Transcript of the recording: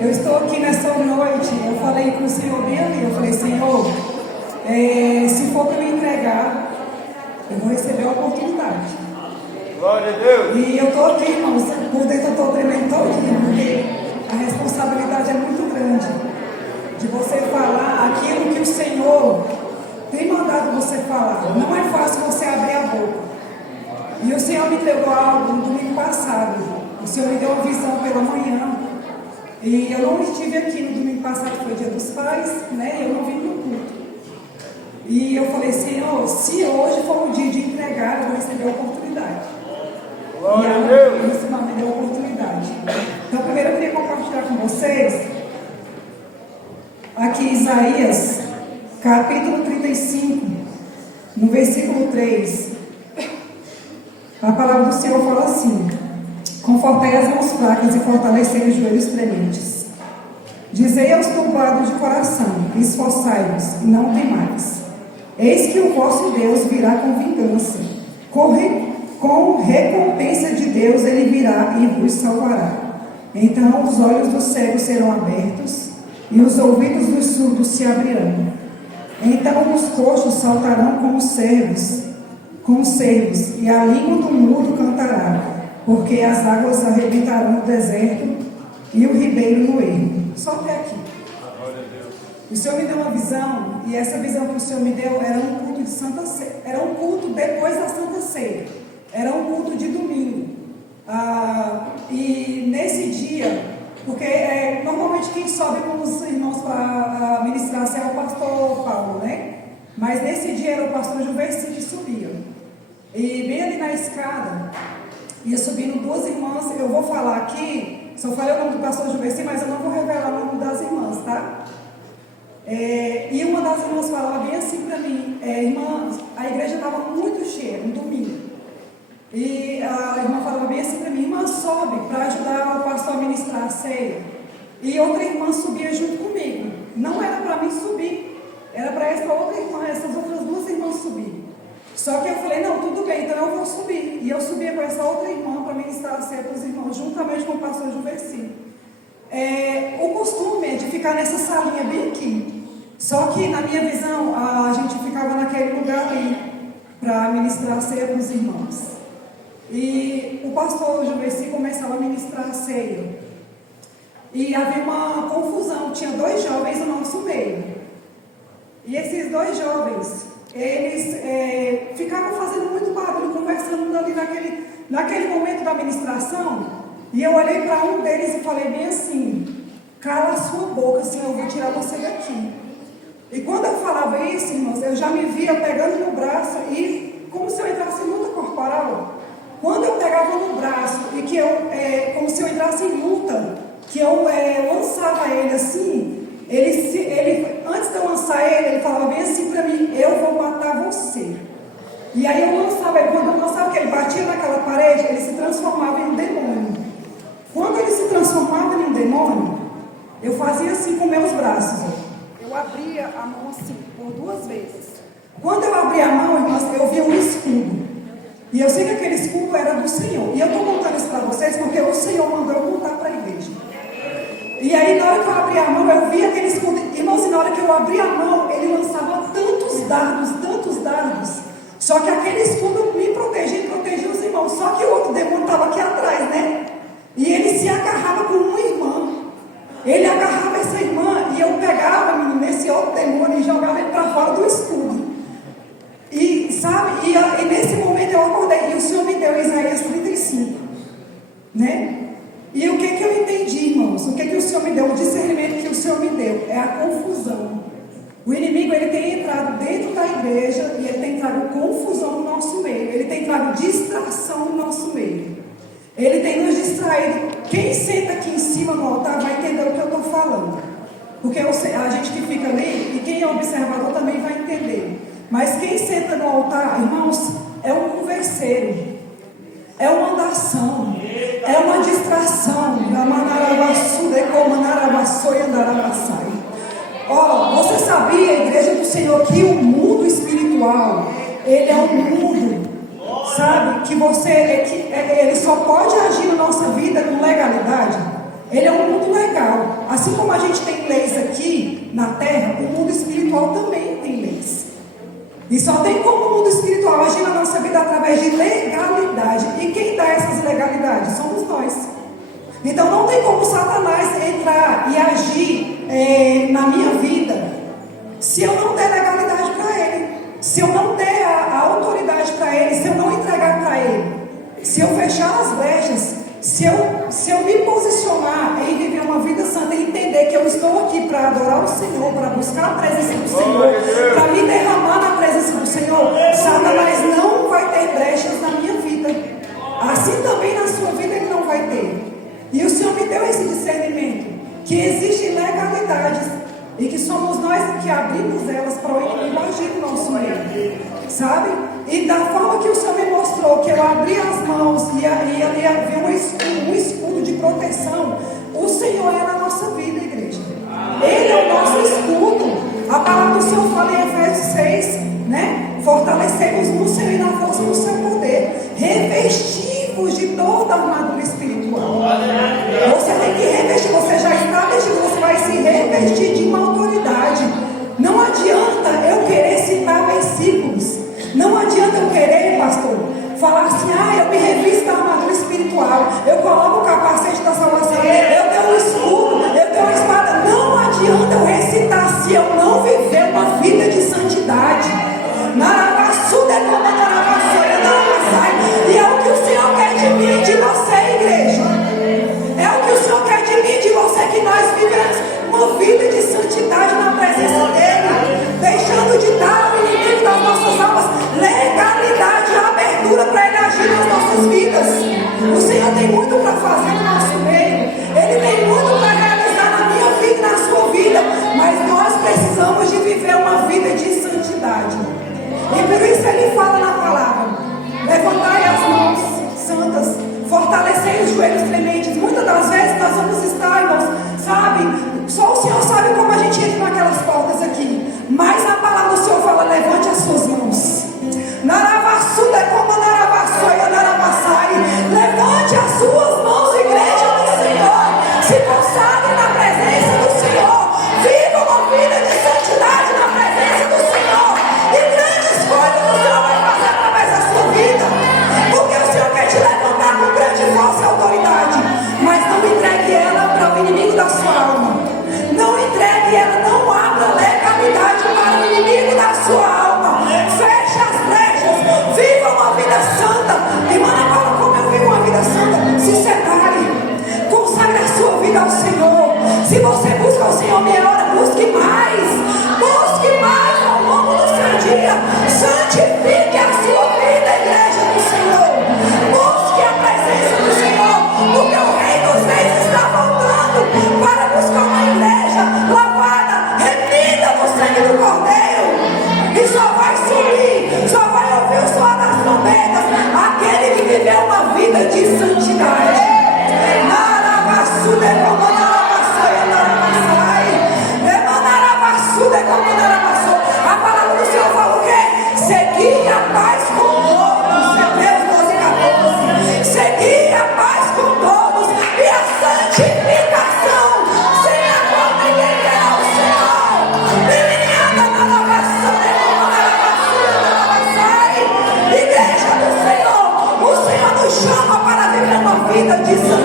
Eu estou aqui nessa noite, eu falei com o Senhor bem ali, eu falei, Senhor, se for para me entregar, eu vou receber a oportunidade. Glória a Deus. E eu estou aqui, irmãos, por dentro eu estou tremendo todinho, porque a responsabilidade é muito grande de você falar aquilo que o Senhor tem mandado você falar. Não é fácil você abrir a boca. E o Senhor me entregou algo no domingo passado. O Senhor me deu uma visão pela manhã. E eu não estive aqui no domingo passado, que foi dia dos pais, né? Eu não vim no culto. E eu falei, Senhor, se hoje for um dia de entregar, eu vou receber a oportunidade. Glória a Deus. E o Senhor me deu a oportunidade. Então, primeiro eu queria compartilhar com vocês aqui Isaías, capítulo 35, no versículo 3. A palavra do Senhor fala assim: confortai as mãos fracas e fortalecei os joelhos trementes. Dizei aos turbados de coração: esforçai-vos e não temais. Eis que o vosso Deus virá com vingança. Com recompensa de Deus ele virá e vos salvará. Então os olhos dos cegos serão abertos e os ouvidos dos surdos se abrirão. Então os coxos saltarão como cervos, e a língua do mudo cantará, porque as águas arrebentarão no deserto e o ribeiro no ermo. Só até aqui. O Senhor me deu uma visão, e essa visão que o Senhor me deu era um culto de Santa Ceia. Era um culto depois da Santa Ceia. Era um culto de domingo. E nesse dia, porque normalmente quem sobe com os irmãos para ministrar é o pastor Paulo, né? Mas nesse dia era o pastor Juverci que subia. E bem ali na escada, ia subindo duas irmãs. Eu vou falar aqui, só falei o nome do pastor Juverci, mas eu não vou revelar o nome das irmãs, tá? E uma das irmãs falava bem assim para mim: irmã, a igreja estava muito cheia, um domingo. E a irmã falava bem assim para mim: irmã, sobe para ajudar o pastor a ministrar a ceia. E outra irmã subia junto comigo. Não era para mim subir, era para essa outra irmã, essas outras duas irmãs subir. Só que eu falei: não, tudo bem, então eu vou subir. E eu subia com essa outra irmã para ministrar a ceia para os irmãos, juntamente com o pastor Juverci. O costume é de ficar nessa salinha bem aqui. Só que na minha visão, a gente ficava naquele lugar ali para ministrar a ceia para os irmãos. E o pastor Juverci começava a ministrar a ceia. E havia uma confusão, tinha dois jovens no nosso meio. E esses dois jovens, eles ficavam fazendo muito barulho, conversando ali naquele momento da ministração. E eu olhei para um deles e falei bem assim: cala a sua boca, senão eu vou tirar você daqui. E quando eu falava isso, irmãos, eu já me via pegando no braço e como se eu entrasse em luta corporal. Quando eu pegava no braço e que como se eu entrasse em luta, que eu lançava ele assim, ele antes de eu lançar ele falava bem assim para mim: eu vou matar você. E aí eu lançava ele, quando eu lançava que ele batia naquela parede, ele se transformava em um demônio. Quando ele se transformava em um demônio, eu fazia assim com meus braços. Eu abria a mão assim, por duas vezes. Quando eu abria a mão, irmãos, eu via um escudo. E eu sei que aquele escudo era do Senhor. E eu estou contando isso para vocês porque o Senhor mandou eu contar para a igreja. E aí, na hora que eu abria a mão, eu via aquele escudo. Irmãos, e na hora que eu abria a mão, ele lançava tantos dardos. Só que aquele escudo me protegia e protegia os irmãos. Só que o outro demônio estava aqui atrás, né? E ele se agarrava com uma irmã. Ele agarrava essa irmã e eu pegava, menino, nesse outro demônio e jogava ele para fora do escudo. E sabe, e nesse momento eu acordei e o Senhor me deu Isaías 35, né? E o que eu entendi, irmãos? O que o Senhor me deu? O discernimento que o Senhor me deu é a confusão. O inimigo, ele tem entrado dentro da igreja e ele tem trago confusão no nosso meio. Ele tem trago distração no nosso meio. Ele tem nos distraído. Quem senta aqui em cima no altar vai entender o que eu estou falando. Porque a gente que fica ali, e quem é observador também vai entender. Mas quem senta no altar, irmãos, é um converseiro. É uma andação. É uma distração. Você sabia, igreja do Senhor, que o mundo espiritual, ele é um mundo, sabe, que ele só pode agir na nossa vida com legalidade. Ele é um mundo legal. Assim como a gente tem leis aqui na terra, o mundo espiritual também tem leis. E só tem como o mundo espiritual agir na nossa vida através de legalidade. E quem dá essas legalidades? Somos nós. Então não tem como Satanás entrar e agir na minha vida se eu não der legalidade para ele, se eu não der a autoridade para ele, se eu não entregar para ele, se eu fechar as brechas, se eu me posicionar em viver uma vida santa e entender que eu estou aqui para adorar o Senhor, para buscar a presença do Senhor, para me derramar na presença do Senhor, Satanás não vai ter brechas na minha vida. Assim também na sua vida ele não vai ter. E o Senhor me deu esse discernimento, que existem legalidades e que somos nós que abrimos elas para o inimigo agir no nosso meio, sabe? E da forma que o Senhor me mostrou, que eu abri as mãos e ali havia um escudo de proteção, o Senhor é na nossa vida, igreja. Ele é o nosso escudo. A palavra do Senhor fala em Efésios 6, né? Fortalecemos no Senhor e na força do seu poder, revestivos de toda a armadura espiritual. Você tem que revestir, você já está vestido, você vai se revestir de uma autoridade. Não adianta eu querer citar versículos, não adianta eu querer, pastor, falar assim, eu me revisto da armadura espiritual, eu coloco o capacete da salvação, eu tenho um escudo, eu tenho uma espada. Não adianta eu recitar se eu não viver uma vida de santidade. E é o que o Senhor quer de mim e de você, igreja. É o que o Senhor quer de mim e de você, que nós vivemos uma vida de santidade na presença dEle, deixando de dar ao inimigo das nossas almas legalidade e abertura para Ele agir nas nossas vidas. O Senhor tem muito para fazer no nosso meio, Ele tem muito para realizar na minha vida e na sua vida, mas nós precisamos de viver uma vida de santidade. E por isso Ele fala na palavra: levantai as mãos santas, fortalecei os joelhos trementes. Muitas das vezes nós vamos estar, irmãos, sabe? Só o Senhor sabe como a gente entra naquelas portas aqui. Mas a palavra do Senhor fala: levante as suas mãos. Levante as suas mãos, igreja do Senhor. Se consagre na presença do Senhor. Viva uma vida de santidade na presença do Senhor. E grandes coisas o Senhor vai fazer através da sua vida. Porque o Senhor quer te levantar com grande força e autoridade. Mas não entregue ela para o inimigo da sua alma. Não entregue ela, não abra legalidade para o inimigo da sua alma. Feche as brechas. Viva uma vida santa. E manda, como eu vivo uma vida santa, se separe. Consagre a sua vida ao Senhor. Se você busca o Senhor meia hora, busque mais. Busque mais ao longo do seu dia. Santifique a sua vida, igreja do Senhor. Busque a presença do Senhor, porque o Rei dos Reis está voltando para buscar uma igreja lavada, remida no sangue do Cordeiro. E só vai subir, só vai ouvir o som das trombetas aquele que viveu uma vida de santidade. A palavra do Senhor fala o quê? Segui a paz com todos. Hebreus 12:14. Segui a paz com todos e a santificação, sem a qual ninguém verá o Senhor. Igreja do Senhor, o Senhor nos chama para viver uma vida de santidade.